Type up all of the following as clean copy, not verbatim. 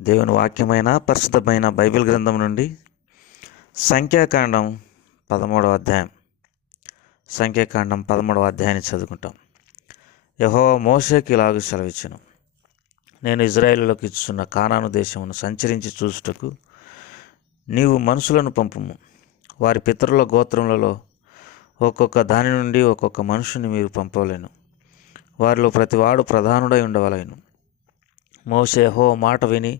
దేవుని వాక్యమైన పరిశుద్ధమైన బైబిల్ గ్రంథం నుండి సంఖ్యాకాండం 13వ అధ్యాయం. సంఖ్యాకాండం 13వ అధ్యాయాన్ని చదువుకుంటాం. యెహోవా మోషేకి ఇలాగు సెలవిచ్చెను, నేను ఇజ్రాయేలులకు ఇచ్చుచున్న కానాను దేశమును సంచరించి చూచుటకు నీవు మనుషులను పంపుము. వారి పితరుల గోత్రములలో ఒక్కొక్క దాని నుండి ఒక్కొక్క మనుషుని మీరు పంపవలెను. వారిలో ప్రతివాడు ప్రధానుడై ఉండవలెను. మోషే యెహోవా మాట విని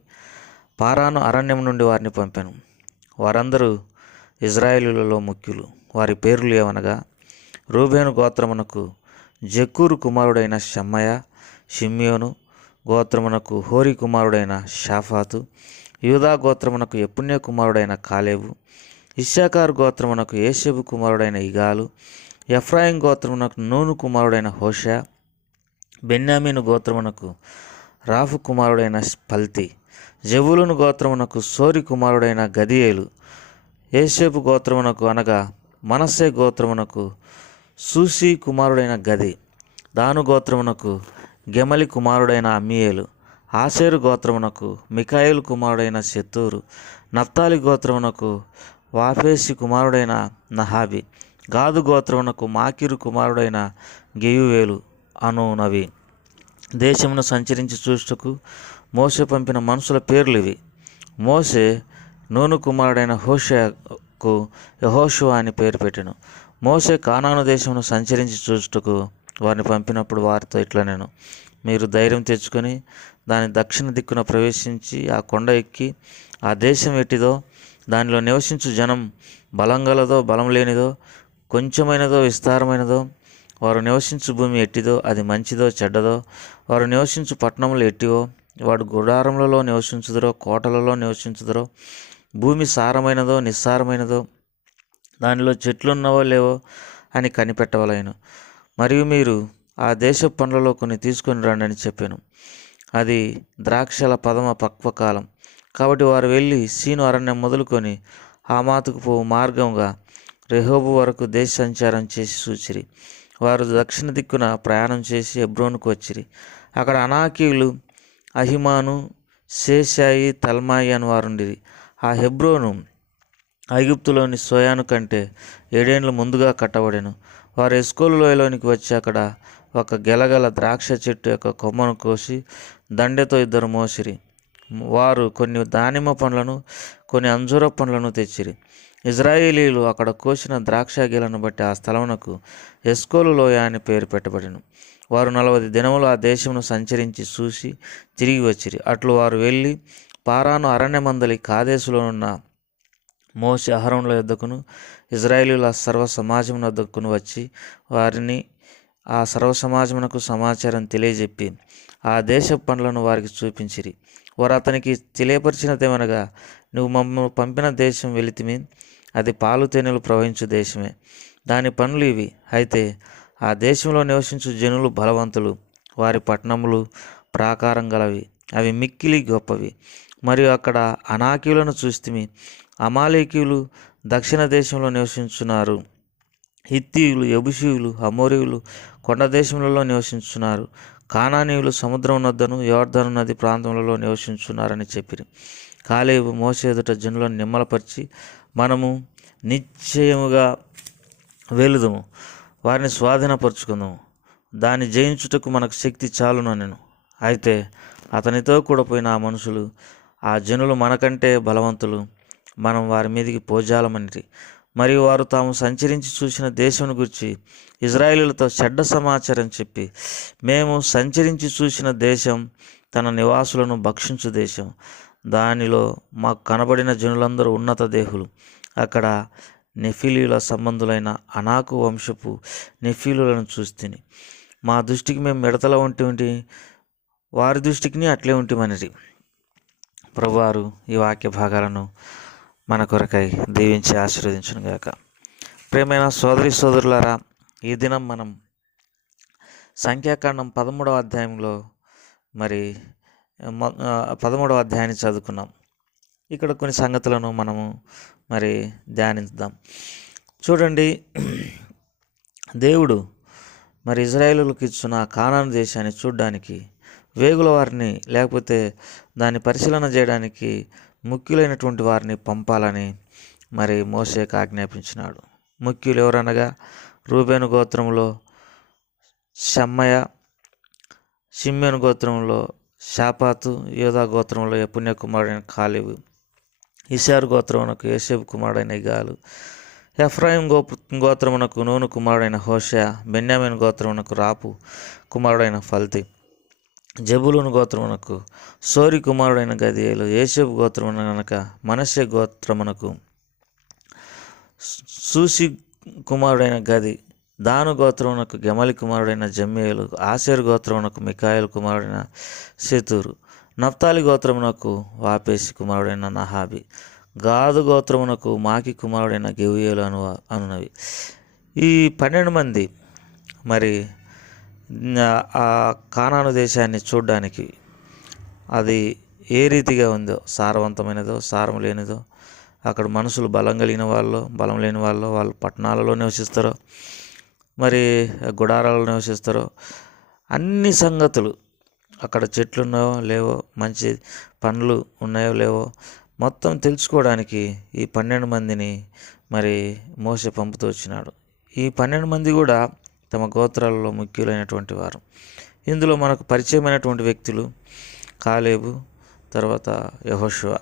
పారాను అరణ్యం నుండి వారిని పంపెను. వారందరూ ఇజ్రాయేలులలో ముఖ్యులు. వారి పేర్లు ఏమనగా, రూబేను గోత్రమునకు జక్కూరు కుమారుడైన షమ్మయ, షిమ్యోను గోత్రమునకు హోరీ కుమారుడైన షాఫాతు, యూదా గోత్రమునకు యెఫున్నె కుమారుడైన కాలేబు, ఇశ్శాఖారు గోత్రమునకు యేషేబు కుమారుడైన ఇగాలు, ఎఫ్రాయిం గోత్రమునకు నూను కుమారుడైన హోషా, బెన్యామీను గోత్రమునకు రాఫు కుమారుడైన పల్తి, జెబూలూను గోత్రమునకు సోరి కుమారుడైన గదియేలు, యేషేబు గోత్రమునకు అనగా మనస్సే గోత్రమునకు సూసి కుమారుడైన గది, దాను గోత్రమునకు గెమలి కుమారుడైన అమ్మియేలు, ఆషేరు గోత్రమునకు మికాయేలు కుమారుడైన షెతూరు, నఫ్తాలి గోత్రమునకు వాఫేసి కుమారుడైన నహాబి, గాదు గోత్రమునకు మాకీరు కుమారుడైన గెయువేలు అనునవి. దేశమును సంచరించి చూచుటకు మోషే పంపిన మనుషుల పేర్లు ఇవి. మోషే నూను కుమారుడైన హోషేకు యెహోషువ అని పేరు పెట్టెను. మోషే కానాను దేశమును సంచరించి చూచుటకు వారిని పంపినప్పుడు వారితో ఇట్లనెను, మీరు ధైర్యం తెచ్చుకొని దాని దక్షిణ దిక్కున ప్రవేశించి ఆ కొండ ఎక్కి ఆ దేశం ఎట్టిదో, దానిలో నివసించు జనం బలంగలదో బలం లేనిదో, కొంచెమైనదో విస్తారమైనదో, వారు నివసించు భూమి ఎట్టిదో, అది మంచిదో చెడ్డదో, వారు నివసించు పట్టణములు ఎట్టివో, వాడు గుడారములలో నివసించుదురో కోటలలో నివసించుదురో, భూమి సారమైనదో నిస్సారమైనదో, దానిలో చెట్లున్నవో లేవో అని కనిపెట్టవలెను. మరియు మీరు ఆ దేశ పండ్లలో కొన్ని తీసుకొని రండి అని చెప్పాను. అది ద్రాక్షల పదమ పక్వకాలం. కాబట్టి వారు వెళ్ళి సీను అరణ్యం మొదలుకొని హమాతుకు పోవు మార్గంగా రెహోబు వరకు దేశ సంచారం చేసి చూచిరి. వారు దక్షిణ దిక్కున ప్రయాణం చేసి హెబ్రోనుకు వచ్చిరి. అక్కడ అనాకీయులు అహిమాను, షేషాయి, తల్మాయి అని వారుండిరి. ఆ హెబ్రోను ఐగుప్తులోని సోయాను కంటే 7 ఏండ్లు ముందుగా కట్టబడెను. వారు ఎస్కోలు లోయలోనికి వచ్చి అక్కడ ఒక గెలగల ద్రాక్ష చెట్టు యొక్క కొమ్మను కోసి దండెతో 2 మోసిరి. వారు కొన్ని దానిమ్మ పండ్లను కొన్ని అంజూర పండ్లను తెచ్చిరి. ఇజ్రాయేలీలు అక్కడ కోసిన ద్రాక్ష గెలను బట్టి ఆ స్థలమునకు ఎస్కోలు లోయ అని పేరు పెట్టబడెను. వారు 40 దినములు ఆ దేశమును సంచరించి చూసి తిరిగి వచ్చిరి. అట్లు వారు వెళ్ళి పారాను అరణ్యమందలి కాదేశులోనున్న మోషే అహరోనుల యొద్దకును ఇజ్రాయేలీల సర్వ సమాజమున యొద్దకును వచ్చి వారిని ఆ సర్వ సమాజమునకు సమాచారం తెలియజెప్పి ఆ దేశ పండ్లను వారికి చూపించిరి. వారు అతనికి తెలియపరిచినదేమనగా, నువ్వు మమ్మల్ని పంపిన దేశం వెళితిమి, అది పాలు తేనెలు ప్రవహించు దేశమే. దాని పనులు ఇవి. అయితే ఆ దేశంలో నివసించు జనులు బలవంతులు, వారి పట్టణములు ప్రాకారం గలవి, అవి మిక్కిలి గొప్పవి. మరియు అక్కడ అనాకీయులను చూస్తిమి. అమాలేకీయులు దక్షిణ దేశంలో నివసించున్నారు. హిత్తీయులు, యెబూసీయులు, అమోరీయులు కొండ దేశములలో నివసించున్నారు. కానానీయులు సముద్రం నద్దను యోర్దాను నది ప్రాంతములలో నివసించున్నారని చెప్పిరి. కాలేబు మోషే ఎదుట జనులను నిమ్మలపరిచి, మనము నిశ్చయముగా వెలుదుము, వారిని స్వాధీనపరుచుకుందాము, దాన్ని జయించుటకు మనకు శక్తి చాలుననెను. అయితే అతనితో కూడా పోయిన ఆ మనుషులు, ఆ జనులు మనకంటే బలవంతులు, మనం వారి మీదికి పోజాలమనిరి. మరియు వారు తాము సంచరించి చూసిన దేశమును గురించి ఇజ్రాయేలీలతో చెడ్డ సమాచారం చెప్పి, మేము సంచరించి చూసిన దేశం తన నివాసులను భక్షించు దేశం, దానిలో మాకు కనబడిన జనులందరూ ఉన్నత దేహులు. అక్కడ నెఫీలీల సంబంధులైన అనాకు వంశపు నెఫీలులను చూస్తిని. మా దృష్టికి మేము మిడతల ఉంటి వారి దృష్టికి అట్లే ఉంటిమనిరి. ప్రభువారు ఈ వాక్య భాగాలను మన కొరకై దీవించి ఆశీర్వదించును గాక. ప్రియమైన సోదరి సోదరులారా, ఈ దినం మనం సంఖ్యాకాండం 13వ అధ్యాయంలో 13వ అధ్యాయాన్ని చదువుకున్నాం. ఇక్కడ కొన్ని సంగతులను మనము ధ్యానిద్దాం. చూడండి, దేవుడు ఇజ్రాయేలులకు ఇచ్చిన కానాను దేశాన్ని చూడడానికి వేగుల వారిని లేకపోతే దాన్ని పరిశీలన చేయడానికి ముఖ్యులైనటువంటి వారిని పంపాలని మరి మోషేకు ఆజ్ఞాపించినాడు. ముఖ్యులు ఎవరనగా రూబేను గోత్రంలో షమ్మయ, షిమ్యోను గోత్రంలో షాపాతు, యోధా గోత్రంలో యెఫున్నె కుమారుడైన కాలేబు, ఇశ్శారు గోత్రమునకు యోసేపు కుమారుడైన ఇగాలు, ఎఫ్రాయిం గోత్రమునకు నూను కుమారుడైన హోషేయ, బెన్యామీను గోత్రమునకు రాపు కుమారుడైన ఫల్తి, జెబూలూను గోత్రమునకు సోరి కుమారుడైన గదియేలు, యోసేపు గోత్రమున గనక మనష్షే గోత్రమునకు సూసి కుమారుడైన గది, దాను గోత్రమునకు గెమలి కుమారుడైన జమ్మేలు, ఆషేరు గోత్రమునకు మికాయేలు కుమారుడైన శెతూరు, నఫ్తాలి గోత్రమునకు వాపేసి కుమారుడైన నహాబి, గాదు గోత్రమునకు మాకి కుమారుడైన గెవీయేలు అనునవి. ఈ 12 మంది మరి ఆ కానాను దేశాన్ని చూడ్డానికి అది ఏ రీతిగా ఉందో, సారవంతమైనదో సారం లేనిదో, అక్కడ మనుషులు బలం కలిగిన వాళ్ళు బలం లేని వాళ్ళు పట్టణాలలో నివసిస్తారో మరి గుడారాలలో నివసిస్తారో, అన్ని సంగతులు అక్కడ చెట్లు ఉన్నాయో లేవో, మంచి పండ్లు ఉన్నాయో లేవో మొత్తం తెలుసుకోవడానికి ఈ 12 మందిని మరి మోషే పంపుతూ వచ్చినాడు. ఈ 12 మంది కూడా తమ గోత్రాలలో ముఖ్యులైనటువంటి వారు. ఇందులో మనకు పరిచయమైనటువంటి వ్యక్తులు కాలేబు, తర్వాత యెహోషువ.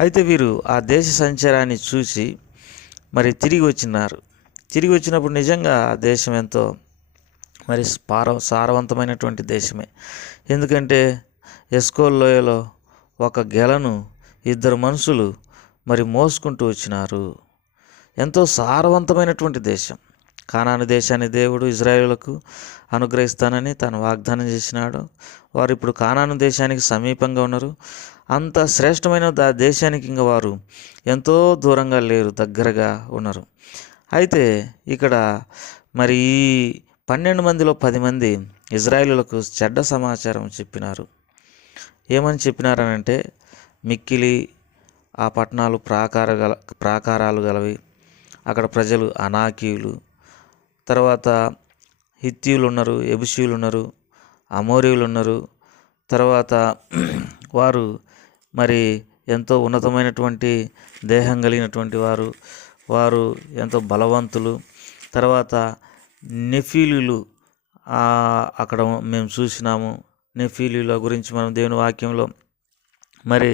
అయితే వీరు ఆ దేశ సంచారాన్ని చూసి మరి తిరిగి వచ్చినప్పుడు నిజంగా ఆ దేశం ఎంతో మరి సారవంతమైనటువంటి దేశమే. ఎందుకంటే ఎస్కోల్ లోయలో ఒక గెలను 2 మనుషులు మరి మోసుకుంటూ వచ్చినారు. ఎంతో సారవంతమైనటువంటి దేశం. కానాను దేశాన్ని దేవుడు ఇజ్రాయేలులకు అనుగ్రహిస్తానని తాను వాగ్దానం చేసినాడు. వారు ఇప్పుడు కానాను దేశానికి సమీపంగా ఉన్నారు. అంత శ్రేష్టమైన దేశానికి ఇంకా వారు ఎంతో దూరంగా లేరు, దగ్గరగా ఉన్నారు. అయితే ఇక్కడ మరి ఈ 12 మందిలో 10 మంది ఇజ్రాయేలులకు చెడ్డ సమాచారం చెప్పినారు. ఏమని చెప్పినారనంటే, మిక్కిలి ఆ పట్టణాలు ప్రాకారాలు గలవి, అక్కడ ప్రజలు అనాకీయులు, తర్వాత హిత్తీయులు ఉన్నారు, యెబూసీయులు ఉన్నారు, అమోరీయులు ఉన్నారు, తర్వాత వారు మరి ఎంతో ఉన్నతమైనటువంటి దేహం కలిగినటువంటి వారు ఎంతో బలవంతులు. తర్వాత నెఫీలీలు అక్కడ మేము చూసినాము. నెఫీలీల గురించి మనం దేవుని వాక్యంలో మరి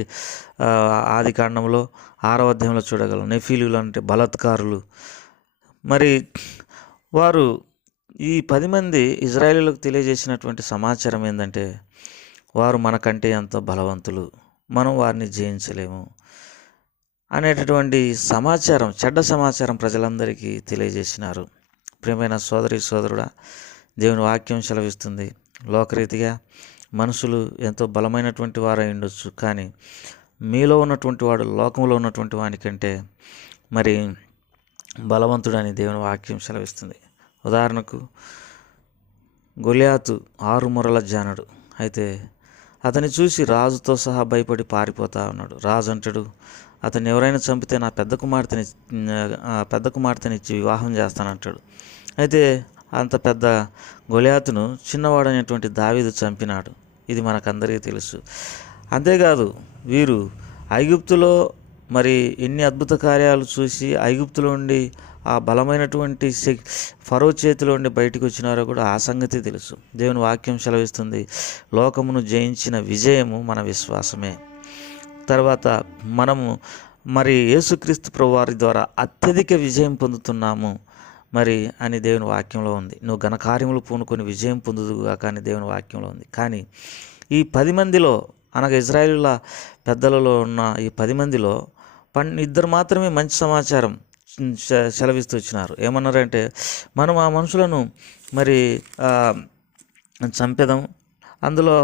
ఆది కాండంలో 6వ అధ్యాయంలో చూడగలం. నెఫీలీలు అంటే బలాత్కారులు. మరి వారు ఈ 10 మంది ఇజ్రాయేలీలకు తెలియజేసినటువంటి సమాచారం ఏంటంటే, వారు మనకంటే ఎంతో బలవంతులు, మనం వారిని జయించలేము అనేటటువంటి సమాచారం, చెడ్డ సమాచారం ప్రజలందరికీ తెలియజేసినారు. ప్రియమైన సోదరుడా, దేవుని వాక్యం సెలవిస్తుంది, లోకరీతిగా మనుషులు ఎంతో బలమైనటువంటి వారై ఉండొచ్చు, కానీ మీలో ఉన్నటువంటి వాడు లోకంలో ఉన్నటువంటి వానికంటే మరి బలవంతుడని దేవుని వాక్యం సెలవిస్తుంది. ఉదాహరణకు గొలియాతు 6 మూరల జానుడు. అయితే అతన్ని చూసి రాజుతో సహా భయపడి పారిపోతా ఉన్నాడు. రాజు అంటాడు, అతన్ని ఎవరైనా చంపితే నా పెద్ద కుమార్తెనిచ్చి వివాహం చేస్తానంటాడు. అయితే అంత పెద్ద గొలియాతును చిన్నవాడైనటువంటి దావీదు చంపినాడు. ఇది మనకందరికీ తెలుసు. అంతేకాదు, వీరు ఐగుప్తులో మరి ఎన్ని అద్భుత కార్యాలు చూసి ఐగుప్తులో ఉండి ఆ బలమైనటువంటి ఫరో చేతిలో ఉండి బయటకు వచ్చినారో కూడా ఆ సంగతి తెలుసు. దేవుని వాక్యం సెలవిస్తుంది, లోకమును జయించిన విజయము మన విశ్వాసమే. తర్వాత మనము మరి యేసుక్రీస్తు ప్రభువారి ద్వారా అత్యధిక విజయం పొందుతున్నాము మరి అని దేవుని వాక్యంలో ఉంది. నువ్వు ఘనకార్యములు పూనుకొని విజయం పొందుదుగా కానీ దేవుని వాక్యంలో ఉంది. కానీ ఈ 10 మందిలో అనగా ఇజ్రాయేలుల పెద్దలలో ఉన్న ఈ 10 మందిలో 2 మాత్రమే మంచి సమాచారం సెలవిస్తూ వచ్చినారు. ఏమన్నారంటే, మనం ఆ మనుషులను మరి చంపేదాం, అందులో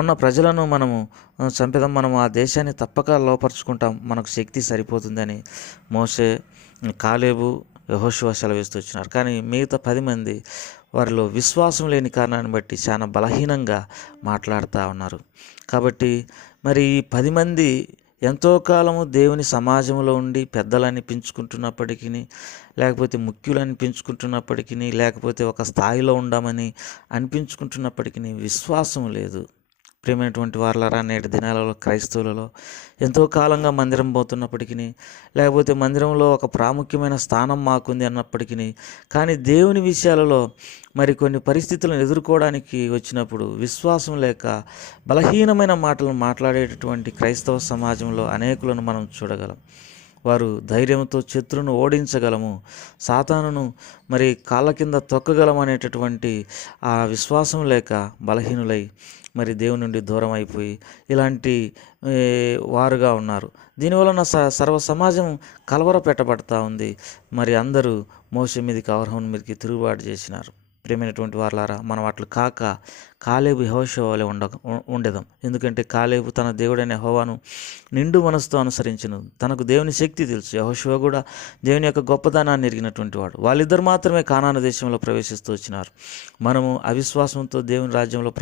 ఉన్న ప్రజలను మనము చంపేదాం, మనం ఆ దేశాన్ని తప్పక లోపరుచుకుంటాం, మనకు శక్తి సరిపోతుందని మోషే, కాలేబు, యెహోషువ సెలవిస్తూ వచ్చినారు. కానీ మిగతా 10 మంది వారిలో విశ్వాసం లేని కారణాన్ని బట్టి చాలా బలహీనంగా మాట్లాడుతూ ఉన్నారు. కాబట్టి మరి ఈ 10 మంది ఎంతో కాలము దేవుని సమాజంలో ఉండి పెద్దలు అనిపించుకుంటున్నప్పటికీ, లేకపోతే ముఖ్యులు అనిపించుకుంటున్నప్పటికీ, లేకపోతే ఒక స్థాయిలో ఉండమని అనిపించుకుంటున్నప్పటికీ విశ్వాసం లేదు. ప్రియమైనటువంటి వారలారా, నేటి దినాలలో క్రైస్తవులలో ఎంతో కాలంగా మందిరం పోతున్నప్పటికీ, లేకపోతే మందిరంలో ఒక ప్రాముఖ్యమైన స్థానం మాకుంది అన్నప్పటికీ, కానీ దేవుని విషయాలలో మరి కొన్ని పరిస్థితులను ఎదుర్కోవడానికి వచ్చినప్పుడు విశ్వాసం లేక బలహీనమైన మాటలను మాట్లాడేటటువంటి క్రైస్తవ సమాజంలో అనేకులను మనం చూడగలం. వారు ధైర్యంతో శత్రువును ఓడించగలము, సాతానును మరి కాళ్ళ కింద తొక్కగలం అనేటటువంటి ఆ విశ్వాసం లేక బలహీనులై మరి దేవుని నుండి దూరం అయిపోయి ఇలాంటి వారుగా ఉన్నారు. దీనివలన సర్వ సమాజం కలవర పెట్టబడతా ఉంది. మరి అందరూ మోషే మీదకి, అబ్రహాము మీదకి తిరుగుబాటు చేసినారు. ప్రియమైనటువంటి వారలారా, మనం అట్లు కాక కాలేబు యెహోషువ వలె ఉండేదాం. ఎందుకంటే కాలేబు తన దేవుడైన యెహోవాను నిండు మనసుతో అనుసరించును. తనకు దేవుని శక్తి తెలుసు. యెహోషువ కూడా దేవుని యొక్క గొప్పదనాన్ని ఎరిగినటువంటి వాడు. వాళ్ళిద్దరు మాత్రమే కానాను దేశంలో ప్రవేశిస్తూ వచ్చినారు. మనము అవిశ్వాసంతో దేవుని రాజ్యంలో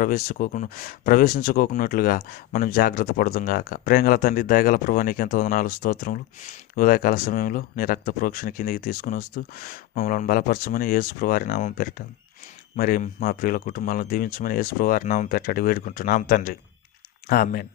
ప్రవేశించుకోకున్నట్లుగా మనం జాగ్రత్త పడదాం గాక. ప్రేమగల తండ్రి, దయగల ప్రభువా, నీకు ఎంతో వందనాలు, స్తోత్రములు. ఉదయకాల సమయంలో నీ రక్త ప్రోక్షణ కిందికి తీసుకుని వస్తూ మమ్మల్ని బలపరచమని యేసు ప్రభువారి నామం పేరిట మరి మా ప్రియుల కుటుంబాలను దీవించమని యేసు ప్రభువారి నామం పెట్టాడు వేడుకుంటున్నాం తండ్రి. ఆమేన్.